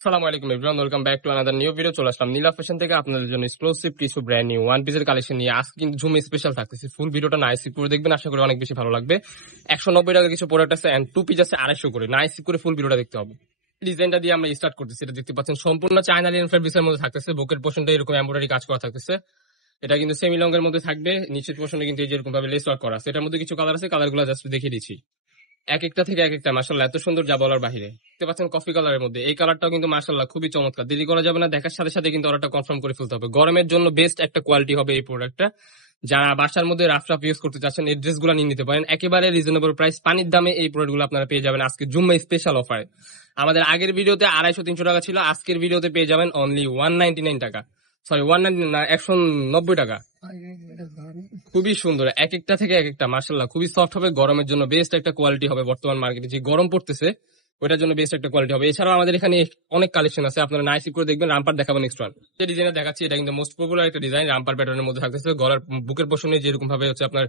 আসসালামু আলাইকুম everyone, welcome back to another new video. চলে আসলাম নীলা ফ্যাশন থেকে আপনাদের জন্য এক্সক্লুসিভ কিছু ব্র্যান্ড নিউ ওয়ান পিসের কালেকশন নিয়ে। আজকে কিন্তু ঝুম স্পেশাল থাকতেছে। ফুল ভিডিওটা নাইস করে দেখবেন, আশা করি অনেক বেশি ভালো লাগবে। 190 টাকা কিছু প্রোডাক্ট আছে এন্ড টু পিস আছে 250 করে। নাইস করে ফুল ভিডিওটা দেখতে হবে। ডিজাইনটা দিয়ে আমরা স্টার্ট করতেছি। এটা দেখতে পাচ্ছেন সম্পূর্ণ চায়না লিনেন ফেব্রিক্সের মধ্যে থাকতেছে। বুকের পোর্শনটা এরকম এমব্রয়ডারি কাজ করা থাকতেছে। এটা কিন্তু সেমি লং এর মধ্যে থাকবে। নিচের পোর্শনে কিন্তু এই যেরকম ভাবে লেস ওয়ার্ক করা আছে। এটার মধ্যে কিছু কালার আছে, কালারগুলো জাস্ট দেখিয়ে দিচ্ছি। এক একটা থেকে এক একটা মাশাআল্লাহ এত সুন্দর যা বলার বাহিরে। দেখতে পাচ্ছেন কফি কালারের মধ্যে এই কালারটাও কিন্তু মাশাআল্লাহ খুবই চমৎকার। দেরি করা যাবে না, দেখার সাথে সাথে কিন্তু অর্ডারটা কনফার্ম করে ফেলতে হবে। গরমের জন্য বেস্ট একটা কোয়ালিটি হবে এই প্রোডাক্টটা। যারা বাসার মধ্যে রাফ ইউজ করতে চাচ্ছেন এই ড্রেসগুলো নিয়ে নিতে পারেন একেবারে রিজনেবল প্রাইস, পানির দামে এই প্রোডাক্টগুলো আপনারা পেয়ে যাবেন আজকে জুম্মা স্পেশাল অফারে। আমাদের আগের ভিডিওতে 250-300 টাকা ছিল, আজকের ভিডিওতে পেয়ে যাবেন অনলি 199 টাকা, সরি 199 না 190 টাকা। খুবই সুন্দর, এক একটা থেকে এক একটা মাশাআল্লাহ খুবই সফট হবে। গরমের জন্য বেস্ট একটা কোয়ালিটি হবে। বর্তমান মার্কেটে যে গরম পড়তেছে ওটার জন্য বেস্ট একটা কোয়ালিটি হবে। এছাড়াও আমাদের এখানে অনেক কালেকশন আছে, আপনারা নাইস করে দেখবেন। রামপার দেখাবো নেক্সট ওয়ান। যে ডিজাইনটা দেখাচ্ছি এটা কিন্তু মোস্ট পপুলার একটা ডিজাইন। রামপার প্যাটার্নের মধ্যে থাকতেছে। গলার বুকের পোর্শনে যেরকম ভাবে হচ্ছে আপনার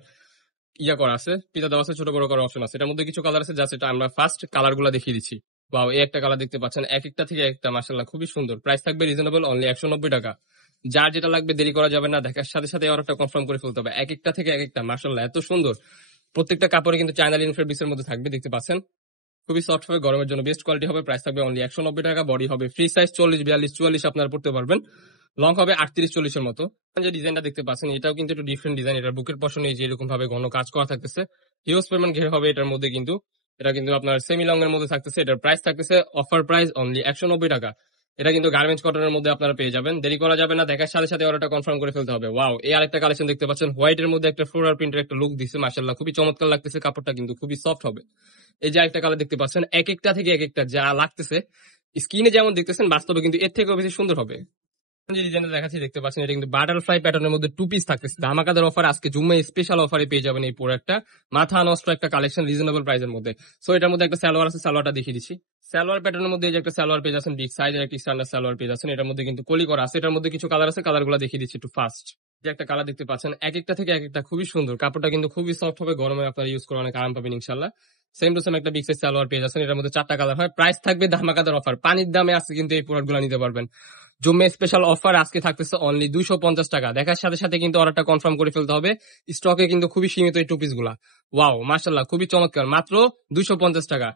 ইয়া করা আছে, পিতা দেওয়া আছে, ছোট বড় করার অপশন আছে। এটার মধ্যে কিছু কালার আছে, জাস্ট এটা আমরা ফার্স্ট কালার গুলা দেখিয়ে দিচ্ছি। বাও, এই একটা কালার দেখতে পাচ্ছেন, এক একটা থেকে একটা মাশাআল্লাহ খুবই সুন্দর। প্রাইস থাকবে রিজনেবল অনলি 190 টাকা। যার যেটা লাগবে দেরি করা যাবে না, দেখার সাথে সাথে অর্ডারটা কনফার্ম করে ফেলতে হবে। এক একটা থেকে এক একটা মাশাআল্লাহ এত সুন্দর। প্রত্যেকটা কাপড়ে কিন্তু চায়না লিনেন ফেব্রিক্সের মধ্যে থাকবে, দেখতে পাচ্ছেন খুবই সফট হবে। গরমের জন্য বেস্ট কোয়ালিটি হবে। প্রাইস থাকবে অনলি 190 টাকা। বডি হবে ফ্রি সাইজ 40, 42, 44 আপনারা পড়তে পারবেন। লং হবে 38-40 এর মতো। যে ডিজাইনটা দেখতে পাচ্ছেন এটাও কিন্তু একটু ডিফারেন্ট ডিজাইন। এটার বুকের পশনে যে এরকম ভাবে ঘন কাজ করা থাকতেছে। হিউজ পরিমাণ ঘের হবে এটার মধ্যে কিন্তু। এটা কিন্তু আপনার সেমি লং এর মধ্যে থাকতেছে। এটার প্রাইস থাকতেছে অফার প্রাইস অনলি 190 টাকা। এটা কিন্তু গার্মেন্টস কটনের মধ্যে আপনারা পেয়ে যাবেন। দেরি করা যাবে না, দেখার সাথে সাথে অর্ডারটা কনফার্ম করে ফেলতে হবে। ওয়াও, এই আরেকটা কালেকশন দেখতে পাচ্ছেন। হোয়াইট এর মধ্যে একটা ফ্লোরাল প্রিন্টের একটা লুক দিচ্ছে, মাশাআল্লাহ খুবই চমৎকার লাগতেছে। কাপড়টা কিন্তু খুবই সফট হবে। এই যে আরেকটা কালার দেখতে পাচ্ছেন, এক একটা থেকে এক একটা যা লাগতেছে স্ক্রিনে যেমন দেখতেছেন বাস্তবে কিন্তু এর থেকেও বেশি সুন্দর হবে। যে ডিজাইনটা দেখাচ্ছি দেখতে পাচ্ছেন, এটা কিন্তু বাটারফ্লাই প্যাটার্নের মধ্যে টু পিস থাকতেছে। ধামাকাদার অফার আজকে জুম্মা স্পেশাল অফারে পেয়ে যাবেন এই প্রোডাক্টটা। মাথা নষ্ট একটা কালেকশন রিজনেবল প্রাইসের মধ্যে। সো এটার মধ্যে একটা সালোয়ার আছে, সালোয়ারটা দেখিয়ে দিচ্ছি। সালোয়ার প্যাটার্নের মধ্যে এই যে একটা সালোয়ার পেয়ে যাচ্ছেন, বিগ সাইজের একটা স্ট্যান্ডার্ড সালোয়ার পেয়ে যাচ্ছেন। এটার মধ্যে কিন্তু কলি করা আছে। এটার মধ্যে কিছু কালার আছে, কালারগুলো দেখিয়ে দিচ্ছি একটু ফাস্ট। যে একটা কালার দেখতে পাচ্ছেন, এক একটা থেকে এক একটা খুবই সুন্দর। কাপড়টা কিন্তু খুবই সফট হবে, গরমে আপনারা ইউজ করে অনেক আরাম পাবেন ইনশাল্লাহ। সেম টু সেম একটা বিগ সাইজ সালোয়ার পেয়ে যাচ্ছেন। এটার মধ্যে 4টা কালার হয়। প্রাইস থাকবে ধামাকাদার অফার, পানির দামে আজকে কিন্তু এই প্রোডাক্টগুলো নিতে পারবেন। জুম্মে স্পেশাল অফার আজকে থাকতেছে অনলি 250 টাকা। দেখার সাথে সাথে কিন্তু অর্ডারটা কনফার্ম করে ফেলতে হবে। স্টকে কিন্তু খুবই সীমিত এই টু পিস গুলা। ওয়াও মাশাআল্লাহ খুবই চমৎকার, মাত্র 250 টাকা।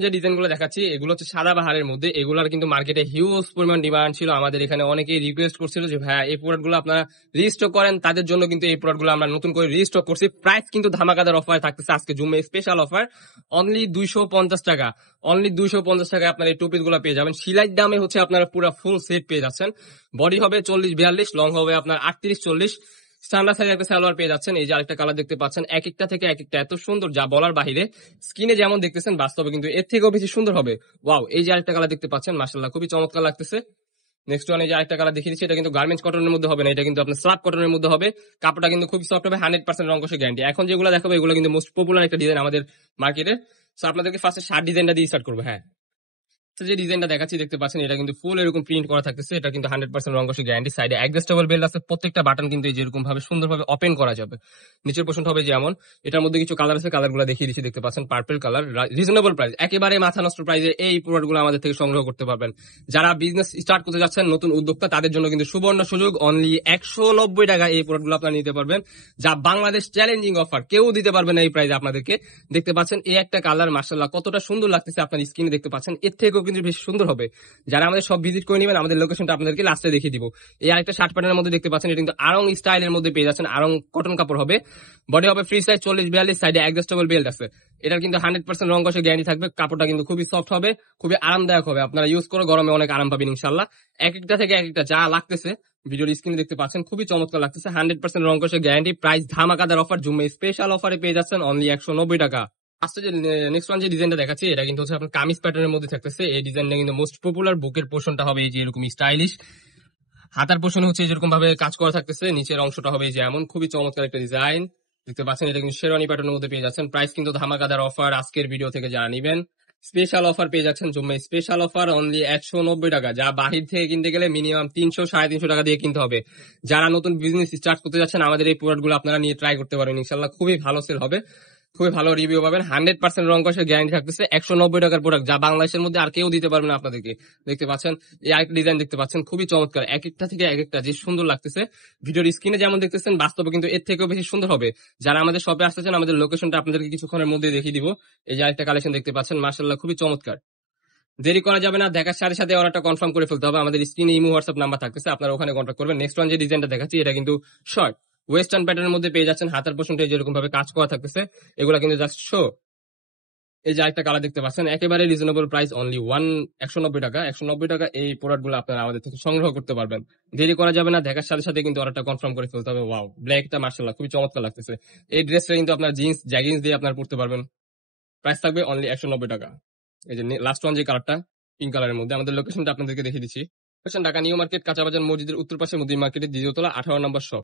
যে ডিজাইন গুলো দেখাচ্ছি এগুলো হচ্ছে সাদা বাহারের মধ্যে। এগুলার কিন্তু মার্কেটে হিউজ পরিমাণ ডিমান্ড ছিল। আমাদের এখানে অনেকেই রিকোয়েস্ট করছিল যে ভাইয়া এই প্রোডাক্ট গুলো আপনারা রিস্টক করেন, তাদের জন্য কিন্তু এই প্রোডাক্ট গুলো আমরা নতুন করে রিস্টক করছি। প্রাইস কিন্তু ধামাকাদার অফার থাকতেছে আজকে জুম্মে স্পেশাল অফার অনলি 250 টাকা। অনলি 250 টাকায় আপনার এই টু পিস গুলো পেয়ে যাবেন। সিলাইয়ের দামে হচ্ছে আপনারা পুরো ফুল সেট পেয়ে যাচ্ছেন। বডি হবে 40-42, লং হবে আপনার 38-40। স্ট্যান্ডার্ড সাইজের একটা সালোয়ার পেয়ে যাচ্ছেন। এই যে আরেকটা কালার দেখতে পাচ্ছেন, এক একটা থেকে এক একটা এত সুন্দর যা বলার বাহিরে। স্কিনে যেমন দেখতেছেন বাস্তবে কিন্তু এর থেকেও বেশি সুন্দর হবে। ওয়াও, এই যে আরেকটা কালার দেখতে পাচ্ছেন, মাশাআল্লাহ খুবই চমৎকার লাগতেছে। নেক্সট ওয়ান এই যে আরেকটা কালার দেখিয়ে দিচ্ছি। এটা কিন্তু গার্মেন্টস কটনের মধ্যে হবে না, এটা কিন্তু আপনার স্ল্যাব কটনের মধ্যে হবে। কাপড়টা কিন্তু খুবই সফট হবে, 100% রং কষে গ্যারান্টি। এখন যেগুলো দেখাবো এগুলো কিন্তু মোস্ট পপুলার একটা ডিজাইন আমাদের মার্কেটে। সো আপনাদেরকে ফার্স্টে শার্ট ডিজাইনটা দিয়ে স্টার্ট করবো। হ্যাঁ, যে ডিজাইনটা দেখাচ্ছি দেখতে পাচ্ছেন, এটা কিন্তু ফুল এরকম প্রিন্ট করা থাকতেছে। এটা কিন্তু 100% রং কষে গ্যারান্টি। সাইডে অ্যাডজাস্টেবল বেল্ট আছে, প্রত্যেকটা বাটন কিন্তু এই যেরকম ভাবে সুন্দরভাবে ওপেন করা যাবে। নিচের পোর্শনটা হবে যেমন। এটার মধ্যে কিছু কালার আছে, কালারগুলো দেখিয়ে দিচ্ছি। দেখতে পাচ্ছেন পার্পল কালার, রিজনেবল প্রাইস, একেবারে মাথা নষ্ট প্রাইসে এই প্রোডাক্টগুলো আমাদের থেকে সংগ্রহ করতে পারবেন। যারা বিজনেস স্টার্ট করতে যাচ্ছেন, নতুন উদ্যোক্তা, তাদের জন্য কিন্তু সুবর্ণ সুযোগ। অনলি 190 টাকা এই প্রোডাক্টগুলো আপনারা নিতে পারবেন, যা বাংলাদেশ চ্যালেঞ্জিং অফার, কেউ দিতে পারবে না এই প্রাইসে আপনাদেরকে। দেখতে পাচ্ছেন এই একটা কালার মাশাআল্লাহ কতটা সুন্দর লাগতেছে, আপনার স্ক্রিনে দেখতে পাচ্ছেন। এর থেকেও কিন্তু বেশি সুন্দর হবে। যারা আমাদের সব ভিজিট করে নেবেন, আমাদের লোকেশনটা আপনাদেরকে লাস্টে দেখিয়ে দিব। এই আরেকটা শার্ট প্যাটার্নের মধ্যে দেখতে পাচ্ছেন, এটা কিন্তু আরং স্টাইলের মধ্যে পেয়ে যাচ্ছেন। আরং কটন কাপড় হবে, বডি হবে ফ্রি সাইজ 40-42, সাইডে অ্যাডজাস্টেবল বেল্ট আছে। এটার কিন্তু 100% রং কষে গ্যারান্টি থাকবে। কাপড়টা কিন্তু খুবই সফট হবে, খুবই আরামদায়ক হবে। আপনারা ইউজ করে গরমে অনেক আরাম পাবেন ইনশাল্লাহ। এক একটা থেকে এক একটা যা লাগতেছে ভিডিওর স্ক্রিনে দেখতে পাচ্ছেন, খুবই চমৎকার লাগতেছে। 100% রং কষে গ্যারান্টি। প্রাইস ধামাকাদার অফার, জুম্মে স্পেশাল অফারে পেয়ে যাচ্ছেন অনলি 190 টাকা। আজকে যে নেক্সট ওয়ান যে ডিজাইনটা দেখাচ্ছি, এটা কিন্তু হচ্ছে আপনার কামিজ প্যাটার্নের মধ্যে থাকতেছে। এই ডিজাইনটা কিন্তু মোস্ট পপুলার। বুকের পোর্শনটা হবে এই যে এরকম স্টাইলিশ, হাতার পোর্শন হচ্ছে যেরকম ভাবে কাজ করা থাকতেছে। নিচের অংশটা হবে যে এমন, খুবই চমৎকার একটা ডিজাইন দেখতে পাচ্ছেন। এটা কিন্তু শেরওয়ানি প্যাটার্নের মধ্যে পেয়ে যাচ্ছেন। প্রাইস কিন্তু ধামাকাদার অফার, আজকের ভিডিও থেকে যারা নিবেন স্পেশাল অফার পেয়ে যাচ্ছেন। জুম্মা স্পেশাল অফার অনলি 190 টাকা, যা বাহির থেকে কিনতে গেলে মিনিমাম 300-350 টাকা দিয়ে কিনতে হবে। যারা নতুন বিজনেস স্টার্ট করতে যাচ্ছেন, আমাদের এই প্রোডাক্ট গুলো আপনারা নিয়ে ট্রাই করতে পারেন ইনশাল্লাহ, খুবই ভালো সেল হবে। খুবই ভালো রিভিউ পাবেন, 100% রং কষের গ্যারান্টি থাকতেছে। 190 টাকার প্রোডাক্ট, যা বাংলাদেশের মধ্যে আর কেউ দিতে পারবে না আপনাদেরকে। দেখতে পাচ্ছেন এই আরেকটা ডিজাইন দেখতে পাচ্ছেন, খুবই চমৎকার, এক একটা থেকে এক একটা যে সুন্দর লাগতেছে। ভিডিওর স্ক্রিনে যেমন দেখতেছেন, বাস্তবে কিন্তু এর থেকেও বেশি সুন্দর হবে। যারা আমাদের শপে আসতেছেন, আমাদের লোকেশনটা আপনাদেরকে কিছুক্ষণের মধ্যে দেখিয়ে দিব। এই যে আরেকটা কালেকশন দেখতে পাচ্ছেন, মাশাআল্লাহ খুবই চমৎকার। দেরি করা যাবে না, দেখার সাথে সাথে অর্ডারটা কনফার্ম করে ফেলতে হবে। আমাদের স্ক্রিনে ইমো হোয়াটসঅ্যাপ নাম্বার থাকতেছে, আপনারা ওখানে কন্ট্যাক্ট করবেন। নেক্সট ওয়ান যে ডিজাইনটা দেখাচ্ছি, এটা কিন্তু শর্ট ওয়েস্টার্ন প্যাটার্নের মধ্যে পেয়ে যাচ্ছেন। হাতার পোর্শনটা যেরকম ভাবে কাজ করা থাকতেছে, এগুলা কিন্তু জাস্ট শো। এই যে একটা কালার দেখতে পাচ্ছেন, একেবারে রিজনেবল প্রাইস, অনলি 190 টাকা। 190 টাকা এই প্রোডাক্ট গুলো আপনারা আমাদের থেকে সংগ্রহ করতে পারবেন। দেরি করা যাবে না, দেখার সাথে সাথে কিন্তু অর্ডারটা কনফার্ম করে ফেলতে হবে। ওয়াও, ব্ল্যাকটা মার্শাল্লাহ খুবই চমৎকার লাগতেছে। এই ড্রেসটা কিন্তু আপনার জিন্স জ্যাগিন্স দিয়ে আপনারা পড়তে পারবেন। প্রাইস থাকবে অনলি 190 টাকা। এই যে লাস্ট ওয়ান যে কালারটা, পিঙ্ক কালারের মধ্যে, আমাদের লোকেশনটা আপনাদেরকে দেখিয়ে দিচ্ছি। লোকেশন ঢাকা নিউ মার্কেট, কাঁচা বাজার মসজিদের উত্তর পাশে মুদি মার্কেটের দ্বিতীয় তলা, 18 নম্বর শপ।